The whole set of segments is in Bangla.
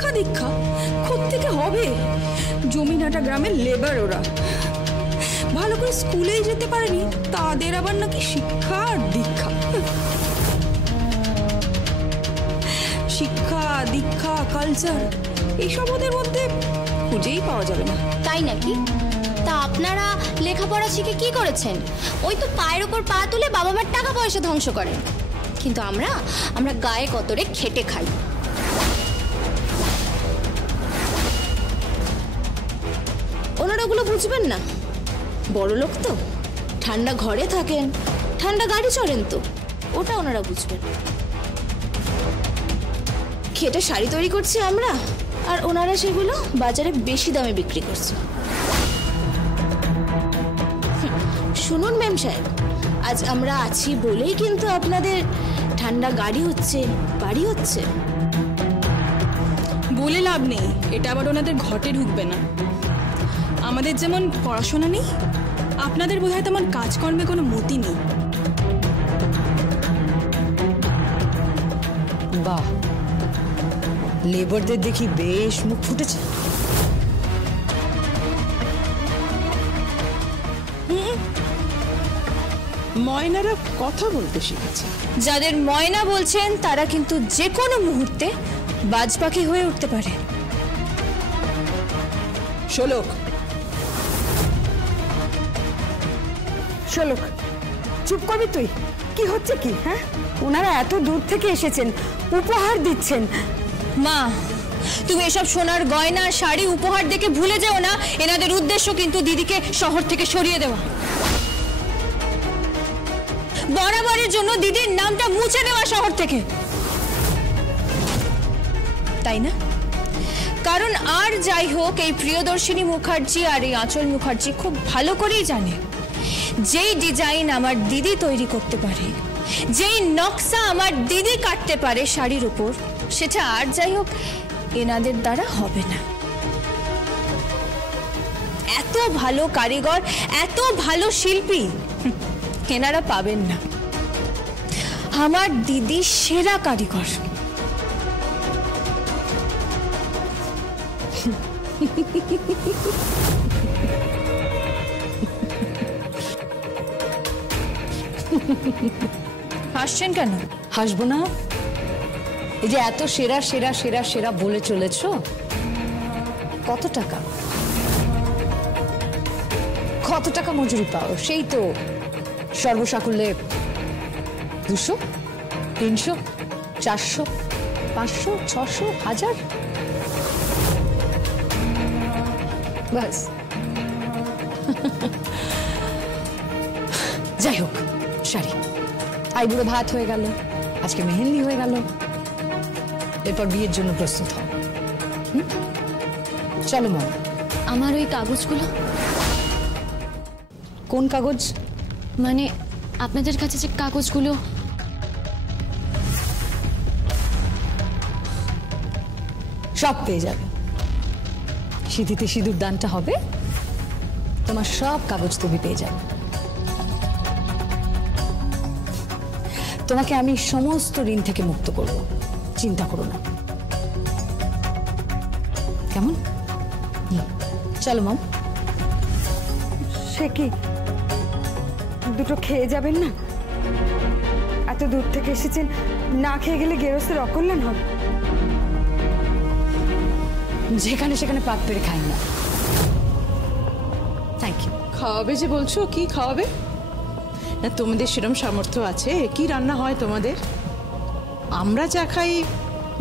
শিক্ষা দীক্ষা কোত্থেকে হবে? জমিনাটা গ্রামের লেবার, ওরা ভালো করে স্কুলেই যেতে পারেনি, তাদের আবার নাকি শিক্ষা আর দীক্ষা। শিক্ষা দীক্ষা কালচার এইসব ওদের মধ্যে খুঁজেই পাওয়া যাবে না। তাই নাকি? তা আপনারা লেখাপড়া শিখে কি করেছেন? ওই তো পায়ের উপর পা তুলে বাবা মার টাকা পয়সা ধ্বংস করেন। কিন্তু আমরা গায়ে কতরে খেটে খাই। ওনারা ওগুলো বুঝবেন না, বড় লোক তো, ঠান্ডা ঘরে থাকেন, ঠান্ডা গাড়ি চড়েন, তো ওটা ওনারা বুঝবেন। খেটে শাড়ি তৈরি করছি আমরা, আর ওনারা সেগুলো বাজারে বেশি দামে বিক্রি করছে। শুনুন মেম সাহেব, আজ আমরা আছি বলেই কিন্তু আপনাদের ঠান্ডা গাড়ি হচ্ছে, বাড়ি হচ্ছে। বলে লাভ নেই, এটা আবার ওনাদের ঘটে ঢুকবে না। আমাদের যেমন পড়াশোনা নেই, আপনাদের বোধহয় তেমন কাজকর্মে কোনো মতি নেই। বাহ, লেবারদের দেখি বেশ মুখ ফুটেছে। ময়নারা কথা বলতে শিখেছে। যাদের ময়না বলছেন তারা কিন্তু যে কোনো মুহূর্তে বাজপাখি হয়ে উঠতে পারে। শোলক, শোলক, চুপ করবি তুই? কি হচ্ছে কি? হ্যাঁ, ওনারা এত দূর থেকে এসেছেন, উপহার দিচ্ছেন। মা, তুমি এসব সোনার গয়না শাড়ি উপহার দেখে ভুলে যেও না, এনাদের উদ্দেশ্য কিন্তু দিদিকে শহর থেকে সরিয়ে দেওয়া, বরাবরের জন্য দিদির নামটা মুছে দেওয়া শহর থেকে, তাই না? কারণ আর যাই হোক, এই প্রিয়দর্শিনী মুখার্জি আর এই আঁচল মুখার্জি খুব ভালো করেই জানে যেই ডিজাইন আমার দিদি তৈরি করতে পারে, যেই নকশা আমার দিদি কাটতে পারে শাড়ির উপর, সেটা আর যাই হোক এনাদের দ্বারা হবে না। এত ভালো কারিগর, এত ভালো শিল্পী এনারা পাবেন না। আমার দিদি সেরা কারিগর। হাসছেন কেন? হাসবো না? এই যে এত সেরা সেরা সেরা সেরা বলে চলেছ, কত টাকা কত টাকা মজুরি পাও? সেই তো সর্বসাকুল্যে 200, 300, 400, 500, 600, 1000, বাস। যাই হোক, শাড়ি আইবুড়ো ভাত হয়ে গেল, আজকে মেহেন্দি হয়ে গেল, এরপর বিয়ের জন্য প্রস্তুত হও। চলো মা। আমার ওই কাগজগুলো? কোন কাগজ? মানে আপনাদের কাছে যে কাগজগুলো। সব পেয়ে যাবে। সিঁথিতে সিঁদুর দানটা হবে, তোমার সব কাগজ তুমি পেয়ে যাবে। তোমাকে আমি সমস্ত ঋণ থেকে মুক্ত করব, চিন্তা করো না। কেমন? চলো মাম। সে কি, দুটো খেয়ে যাবেন না? এত দূর থেকে এসেছেন, না খেয়ে গেলে গেরস্তের অকল্যাণ হবে। যেখানে সেখানে পাত পেরে খাই না। Thank you. খাওয়াবে যে বলছো, কি খাওয়াবে? না তোমাদের সেরকম সামর্থ্য আছে? কি রান্না হয় তোমাদের? আমরা যা খাই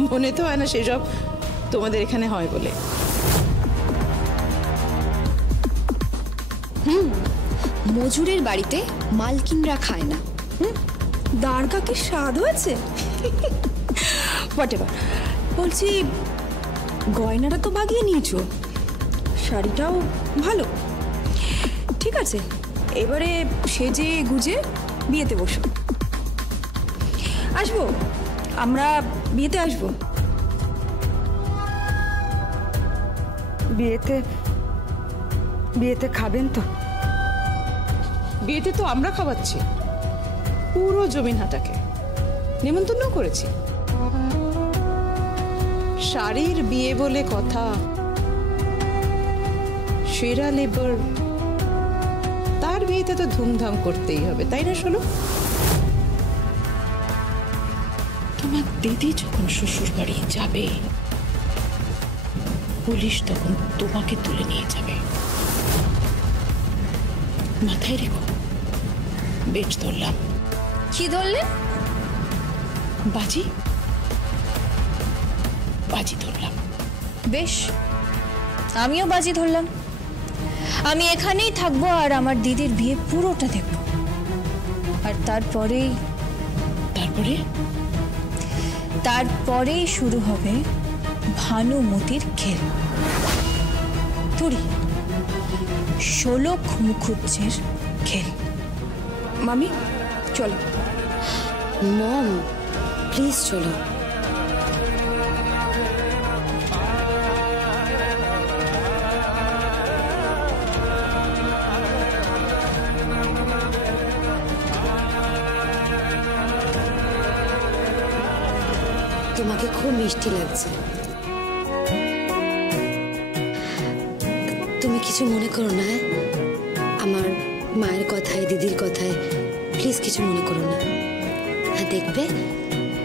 মনে তো হয় না সেসব তোমাদের এখানে হয় বলে। মজুরের বাড়িতে মালকিনরা খায় না। দাঁড়কা কি স্বাদ হয়েছে? হোয়াটএভার। বলছি, গয়নাটা তো বাগিয়ে নিয়েছো, শাড়িটাও ভালো, ঠিক আছে। এবারে সেজে গুজে বিয়েতে বসো। আসবো, আমরা বিয়েতে আসবো। বিয়েতে খাবেন তো? বিয়েতে তো আমরা খাওয়াচ্ছি, পুরো জমিনহাটাকে নিমন্ত্রণ করেছি। শাড়ির বিয়ে বলে কথা, সেরা লেবার, তার বিয়েতে তো ধুমধাম করতেই হবে, তাই না? শোনো, তোমার দিদি যখন শ্বশুর বাড়ি যাবে, পুলিশ তখন তোমাকে তুলে নিয়ে যাবে। মাথায় রেখো। বেশ ধরলাম। কি ধরলেন? বাজি বাজি ধরলাম। বেশ, আমিও বাজি ধরলাম। আমি এখানেই থাকবো আর আমার দিদির বিয়ে পুরোটা দেখব। আর তারপরেই শুরু হবে ভানুমতির খেল। তুড়ি শোলক মুখুজ্জের খেল। মামি চলো। মম প্লিজ চলো। তোমাকে খুব মিষ্টি লাগছে। তুমি কিছু মনে করো না, আমার মায়ের কথায়, দিদির কথায়, প্লিজ কিছু মনে করো না। আর দেখবে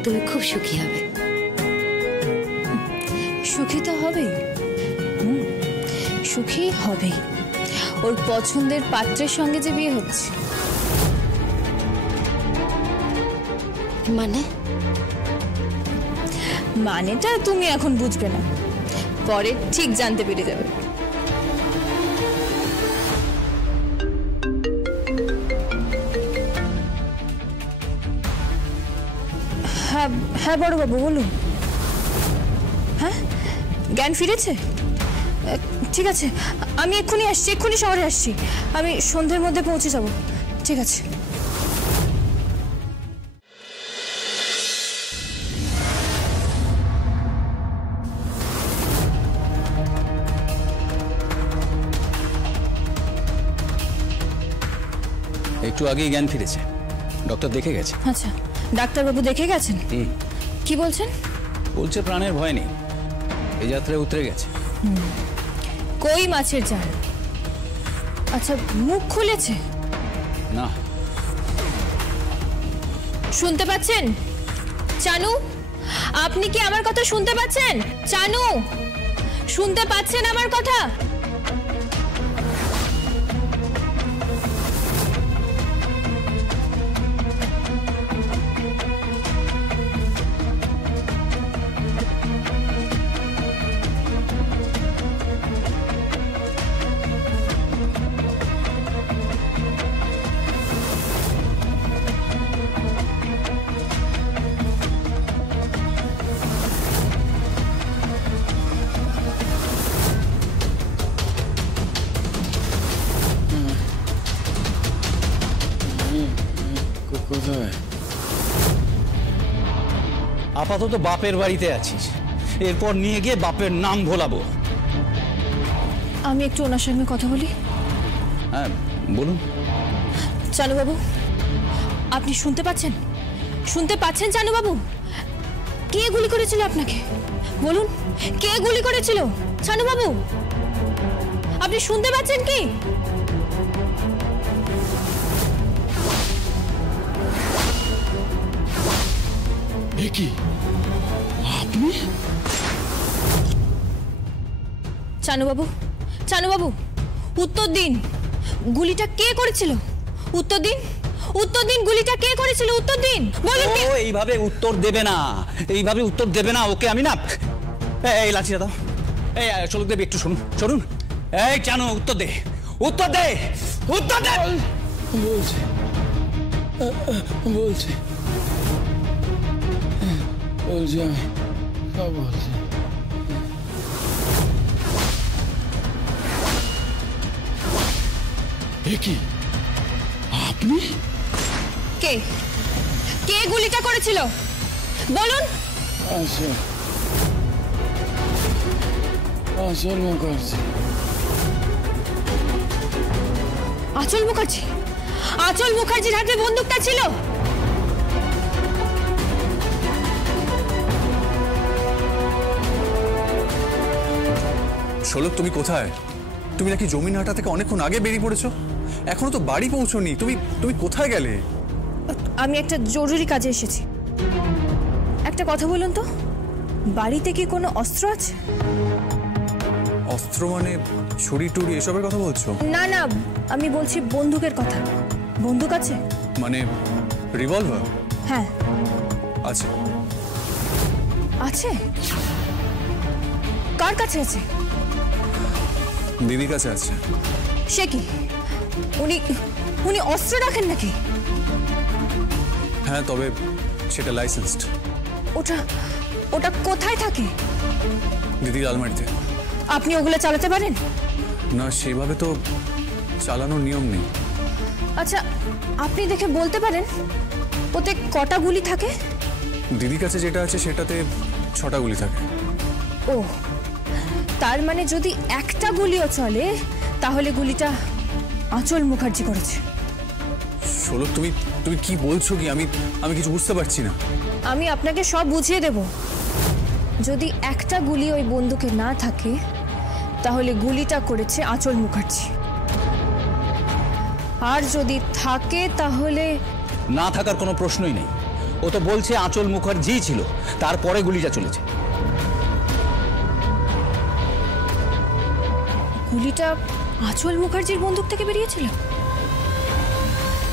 তুমি খুব সুখী হবে। সুখী তো হবেই, সুখী হবেই। ওর পছন্দের পাত্রের সঙ্গে যে বিয়ে হচ্ছে। মানেটা তুমি এখন বুঝবে না, পরে ঠিক জানতে পেরে যাবে। হ্যাঁ হ্যাঁ বড়বাবু বলুন। হ্যাঁ, জ্ঞান ফিরেছে? ঠিক আছে, আমি এক্ষুনি আসছি, এক্ষুনি শহরে আসছি। আমি সন্ধ্যের মধ্যে পৌঁছে যাব। ঠিক আছে। একটু আগেই জ্ঞান ফিরেছে, ডক্টর দেখে গেছে। আচ্ছা, ডাক্তারবাবু দেখে গেছেন? কি বলছেন? বলছে প্রাণের ভয় নেই, এই যাত্রায় উতরে গেছে। কই মাছের জাল। আচ্ছা, মুখ খুলেছে? না। শুনতে পাচ্ছেন চানু? আপনি কি আমার কথা শুনতে পাচ্ছেন? চানু, শুনতে পাচ্ছেন আমার কথা? আপাতত বাপের বাড়িতে আছিস, এরপর নিয়ে গিয়ে বাপের নাম ভোলাবো। আমি একটু ওনার সঙ্গে কথা বলি। হ্যাঁ বলুন। চানুবাবু, আপনি শুনতে পাচ্ছেন? শুনতে পাচ্ছেন চানুবাবু? কে গুলি করেছিল আপনাকে? বলুন, কে গুলি করেছিল? চানুবাবু, আপনি শুনতে পাচ্ছেন কি? কি আপনি? চানুবাবু, চানুবাবু, উত্তর দিন, গুলিটা কে করেছিল? উত্তর দিন, উত্তর দিন, গুলিটা কে করেছিল? উত্তর দিন, বলুন। ও এইভাবে উত্তর দেবে না, এইভাবে উত্তর দেবে না। ওকে আমি না, এই লাঠিটা দাও। এই চলুক দেবী, একটু শুনুন, শুনুন। এই চানু, উত্তর দে, উত্তর দে, উত্তর দে। বলছি বলছি বলছি আমি সব বলছি। কি আপনি? কে কে গুলিটা করেছিল বলুন। আচল মুখার্জি। আচল মুখার্জি? আচল মুখার্জির হাতে বন্দুকটা ছিল? শোলক, তুমি কোথায়? তুমি নাকি জমিনহাটা থেকে অনেকক্ষণ আগে বেরিয়ে পড়েছো, এখনো তো বাড়ি পৌঁছোনি। তুমি তুমি কোথায় গেলে? আমি একটা জরুরি কাজে এসেছি। একটা কথা বলুন তো, বাড়িতে কি কোনো অস্ত্র আছে? অস্ত্র মানে ছুরি টুরি এসবের কথা বলছো? না না, আমি বলছি বন্দুকের কথা। বন্দুক আছে? মানে রিভলভার? হ্যাঁ আছে। আছে? কার কাছে আছে? দিদির কাছে আছে। সে কি, উনি উনি অস্ত্র রাখেন নাকি? হ্যাঁ, তবে সেটা লাইসেন্সড। ওটা ওটা কোথায় থাকে? দিদির আলমারিতে। আপনি ওগুলো চালাতে পারেন? না, সেভাবে তো চালানোর নিয়ম নেই। আচ্ছা, আপনি দেখে বলতে পারেন ওতে কটা গুলি থাকে? দিদির কাছে যেটা আছে সেটাতে 6টা গুলি থাকে। ও, তার মানে যদি একটা গুলিও চলে তাহলে গুলিটা আঁচল মুখার্জি করেছে। শোলক, তুমি তুমি কি বলছো কি? আমি আমি কিছু বুঝতে পারছি না। আমি আপনাকে সব বুঝিয়ে দেব। যদি একটা গুলি ওই বন্দুকে না থাকে তাহলে গুলিটা করেছে আঁচল মুখার্জি, আর যদি থাকে তাহলে না থাকার কোনো প্রশ্নই নেই। ও তো বলছে আঁচল মুখার্জি ছিল, তারপরে গুলিটা চলেছে। গুলিটা আঁচল মুখার্জির বন্দুক থেকে বেরিয়েছিল?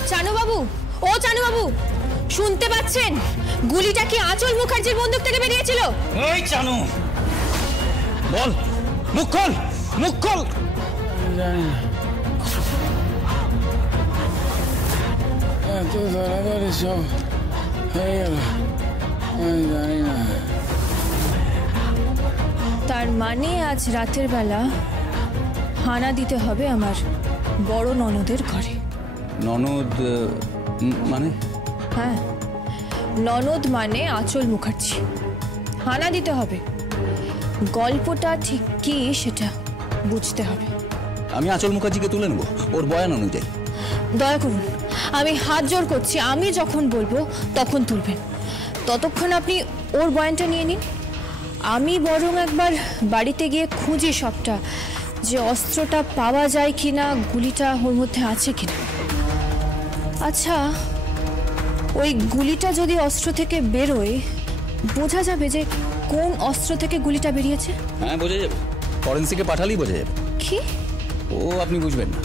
চানুবাবু, ও চানুবাবু, শুনতে পাচ্ছেন? গুলিটা কি আঁচল মুখার্জির বন্দুক থেকে বেরিয়েছিল? এই চানু, বল, মুখ খোল, মুখ খোল। জানি না, এত তাড়াতাড়ি সব হয়ে গেল, আমি জানি না। তার মানে আজ রাতের বেলা হানা দিতে হবে আমার বড় ননদের ঘরে। ননদ মানে? হ্যাঁ, ননদ মানে আঁচল মুখার্জি। হানা দিতে হবে। গল্পটা ঠিক কি সেটা বুঝতে হবে। আমি আঁচল মুখার্জিকে তুলে নেবো ওর বয়ান অনুযায়ী। দয়া করুন, আমি হাত জোর করছি, আমি যখন বলবো তখন তুলবেন। ততক্ষণ আপনি ওর বয়ানটা নিয়ে নিন। আমি বরং একবার বাড়িতে গিয়ে খুঁজি সবটা, যে অস্ত্রটা পাওয়া যায় কিনা, গুলিটা ওর মধ্যে আছে কিনা। আচ্ছা, ওই গুলিটা যদি অস্ত্র থেকে বেরোয় বোঝা যাবে যে কোন অস্ত্র থেকে গুলিটা বেরিয়েছে? হ্যাঁ, বোঝা যাবে। ফরেন্সিকে পাঠালেই বোঝা যাবে। কি? ও আপনি বুঝবেন না।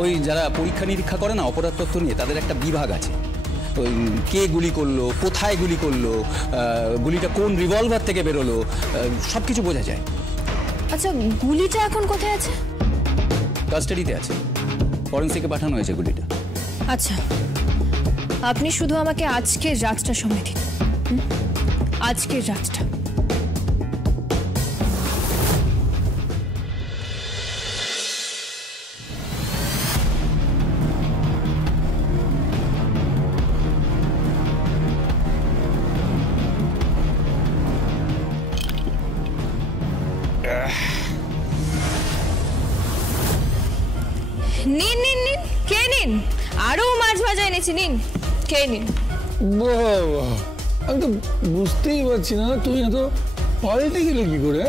ওই যারা পরীক্ষা নিরীক্ষা করে না অপরাধ তথ্য নিয়ে, তাদের একটা বিভাগ আছে। ওই কে গুলি করলো, কোথায় গুলি করলো, গুলিটা কোন রিভলভার থেকে বেরোলো, সব কিছু বোঝা যায়। আচ্ছা, গুলিটা এখন কোথায় আছে? কাস্টাডিতে আছে, ফরেন্সিকে পাঠানো হয়েছে গুলিটা। আচ্ছা, আপনি শুধু আমাকে আজকের রাতটা সময় দিন। আজকের রাতটা। নিন নিন নিন, কে নিন। আরো মাছ ভাজা এনেছি, নিন, কে নিন। বাবা, আমি তো বুঝতেই পারছি না তুমি এত পাল্টে গেলে কি করে।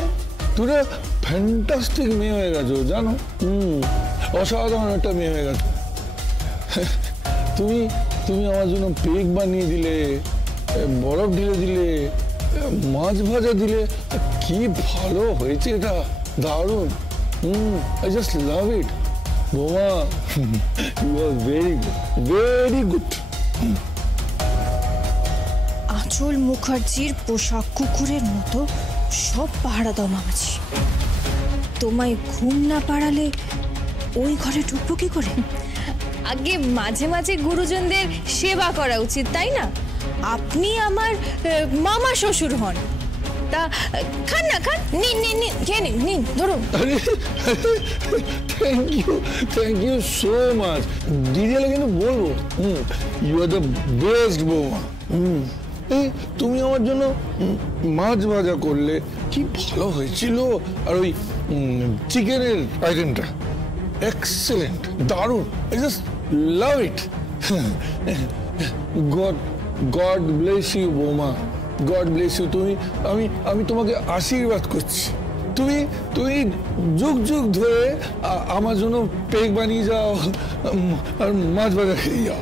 তুমি ফ্যান্টাস্টিক মেয়ে হয়ে গেছো, জানো। অসাধারণ একটা মেয়ে হয়ে গেছো। তুমি তুমি আমার জন্য পেক বানিয়ে দিলে, বরফ ঢেলে দিলে, মাছ ভাজা দিলে। কি ভালো হয়েছে এটা, দারুণ। I just love it. বৌমা, you are very good, very good. Anchal মুখার্জির পোশাক কুকুরের মতো সব পাহারা দাও মামাজি। তোমায় ঘুম না পাড়ালে ওই ঘরে ঢুকবো কি করে? আগে মাঝে মাঝে গুরুজনদের সেবা করা উচিত, তাই না? আপনি আমার মামা শ্বশুর হন। তা খান না, খান, নিন নিন নিন, খেয়ে নিন, নিন, ধরুন। Thank you so much. দিদিলে কিন্তু বলবো, ইউ আর দ্য বেস্ট বৌমা। এই তুমি আমার জন্য মাছ ভাজা করলে, কি ভালো হয়েছিল। আর ওই চিকেনের আইটেমটা এক্সেলেন্ট, দারুণ। I just love it. God bless you বৌমা, গড ব্লেস ইউ। আমি তোমাকে আশীর্বাদ করছি, তুমি তুমি যুগ যুগ ধরে আমার জন্য পেক বানিয়ে যাও আর মাছ ভাজা খেয়ে যাও।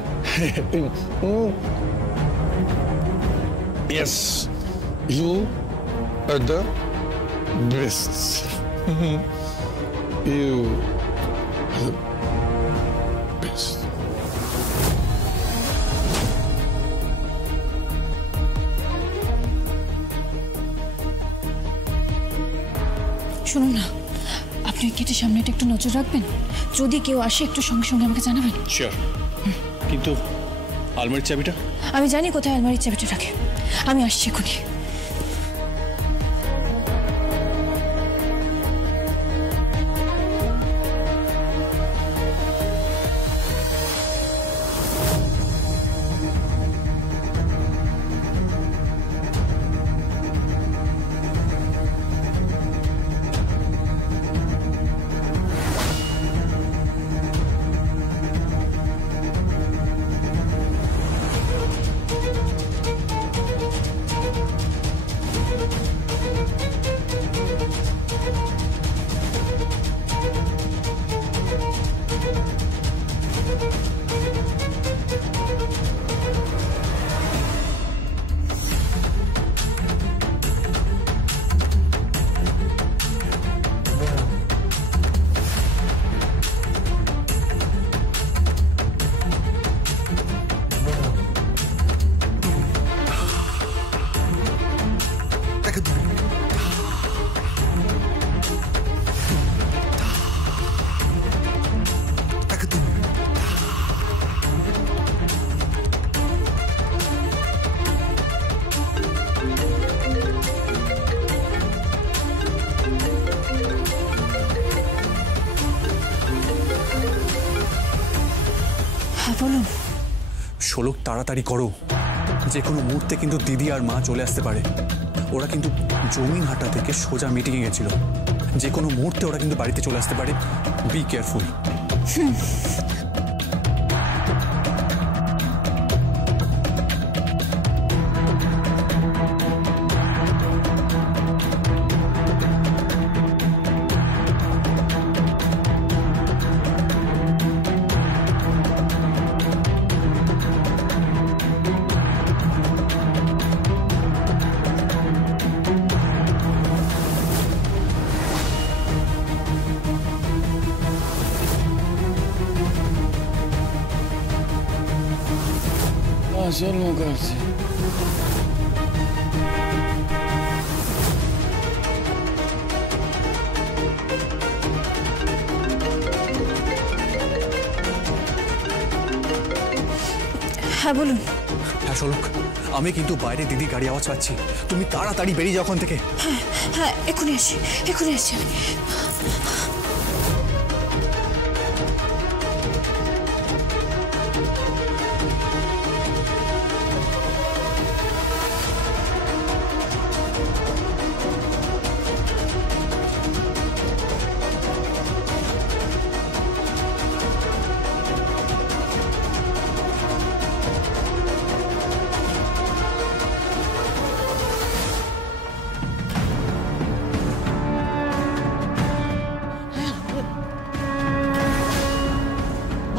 Yes, you are the best. You are the best. শুনুন না, আপনি গেটের সামনেটা একটু নজর রাখবেন, যদি কেউ আসে একটু সঙ্গে সঙ্গে আমাকে জানাবেন। শিওর। কিন্তু আলমারির চাবিটা? আমি জানি কোথায় আলমারির চাবিটা রাখে, আমি আসছি এখনই। বলুন। শোলক, তাড়াতাড়ি করো, যে কোনো মুহূর্তে কিন্তু দিদি আর মা চলে আসতে পারে। ওরা কিন্তু জমিনহাটা থেকে সোজা মিটিংয়ে গেছিল, যে কোনো মুহূর্তে ওরা কিন্তু বাড়িতে চলে আসতে পারে। Be careful. আসল মুখার্জি, হ্যাঁ বলুন। হ্যাঁ শোলক, আমি কিন্তু বাইরে দিদি গাড়ি আওয়াজ পাচ্ছি, তুমি তাড়াতাড়ি বেরিয়ে যাও ওখান থেকে। হ্যাঁ হ্যাঁ, এক্ষুনি আসছি, এক্ষুনি আসছি আমি।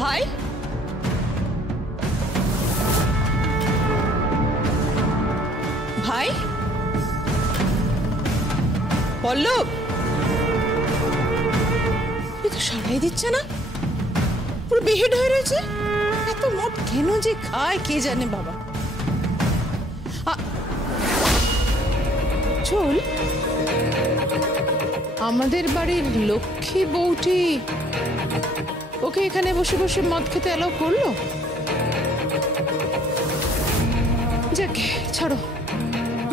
ভাই, ভাই পল্লব, এ তো সারাই দিচ্ছে না, পুরো বেহেড হয়ে রয়েছে। এত মদ কেন যে খায় কে জানে বাবা। চল, আমাদের বাড়ির লক্ষ্মী বউটি ওকে এখানে বসে বসে মদ খেতে অ্যালাউ করলো? যাক, ছাড়ো,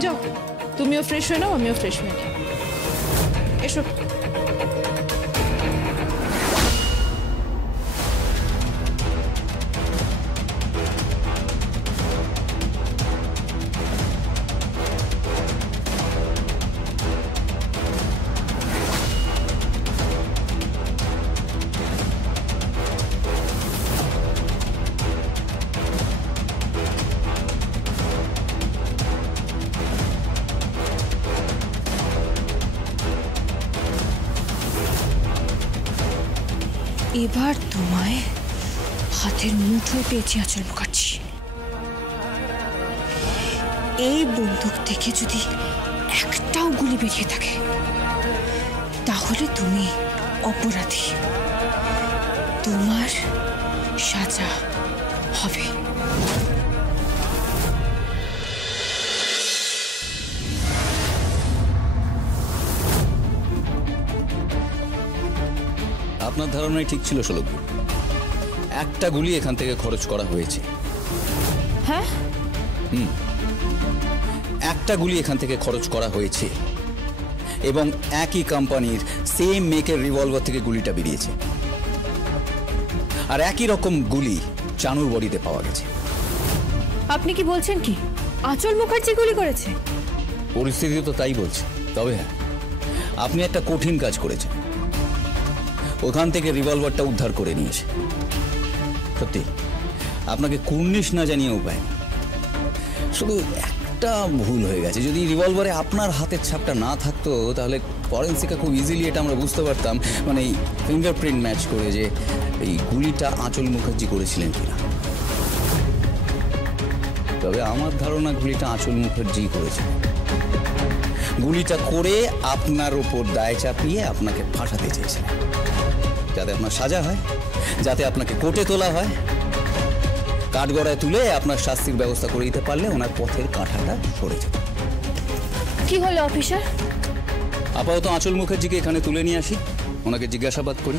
যাও, তুমিও ফ্রেশ হয়ে নাও, আমিও ফ্রেশ হয়ে নাও। এসো। এবার তোমায় হাতের মুঠোয় পেয়েছি আঁচল মুখার্জি। এই বন্দুক থেকে যদি একটাও গুলি বেরিয়ে থাকে তাহলে তুমি অপরাধী, তোমার সাজা হবে। আপনার ধারণাই ঠিক ছিল শোলক। একটা গুলি এখান থেকে খরচ করা হয়েছে। হ্যাঁ, একটা গুলি এখান থেকে খরচ করা হয়েছে এবং একই কোম্পানির সেম মেকের রিভলভার থেকে গুলিটা বেরিয়েছে। আর একই রকম গুলি চানুর বডিতে পাওয়া গেছে। আপনি কি বলছেন কি আঁচল মুখার্জি গুলি করেছে? পরিস্থিতি তো তাই বলছে। তবে হ্যাঁ, আপনি একটা কঠিন কাজ করেছেন, ওখান থেকে রিভলভারটা উদ্ধার করে নিয়েছে। সত্যি আপনাকে কুর্নিশ না জানিয়ে উপায় নেই। শুধু একটা ভুল হয়ে গেছে, যদি রিভলভারে আপনার হাতের ছাপটা না থাকতো তাহলে ফরেন্সিকা খুব ইজিলি এটা আমরা বুঝতে পারতাম, মানে এই ফিঙ্গারপ্রিন্ট ম্যাচ করে যে এই গুলিটা আঁচল মুখার্জি করেছিলেন কিনা। তবে আমার ধারণা গুলিটা আঁচল মুখার্জি করেছে। গুলিটা করে আপনার ওপর দায় চাপিয়ে আপনাকে ফাঁসাতে চেয়েছে, যাতে আপনার সাজা হয়, যাতে আপনাকে কোর্টে তোলা হয়, কাঠগড়ায় তুলে আপনার শাস্তির ব্যবস্থা করে দিতে পারলে ওনার পথের কাঁটাটা সরে যেত। কি হলো অফিসার? আপাতত আঁচল মুখার্জিকে এখানে তুলে নিয়ে আসি, ওনাকে জিজ্ঞাসাবাদ করি।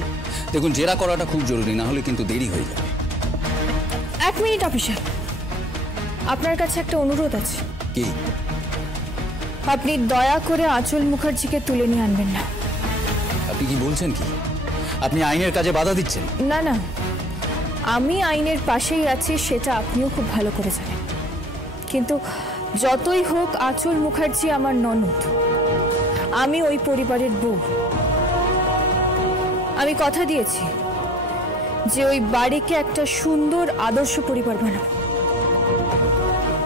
দেখুন, জেরা করাটা খুব জরুরি, না হলে কিন্তু দেরি হয়ে যাবে। এক মিনিট অফিসার, আপনার কাছে একটা অনুরোধ আছে। কি? আপনি দয়া করে আঁচল মুখার্জিকে তুলে নিয়ে আনবেন না। আপনি কি বলছেন? কি আপনি আইনের কাজে বাধা দিচ্ছেন? না না, আমি আইনের পাশেই আছি সেটা আপনিও খুব ভালো করে জানেন, কিন্তু যতই হোক আঁচল মুখার্জি আমার ননদ, আমি ওই পরিবারের বউ। আমি কথা দিয়েছি যে ওই বাড়িকে একটা সুন্দর আদর্শ পরিবার বানাবো।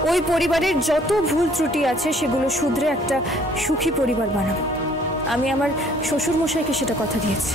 ওই পরিবারের যত ভুল ত্রুটি আছে সেগুলো শুধরে একটা সুখী পরিবার বানাবো। আমি আমার শ্বশুর মশাইকে সেটা কথা দিয়েছি।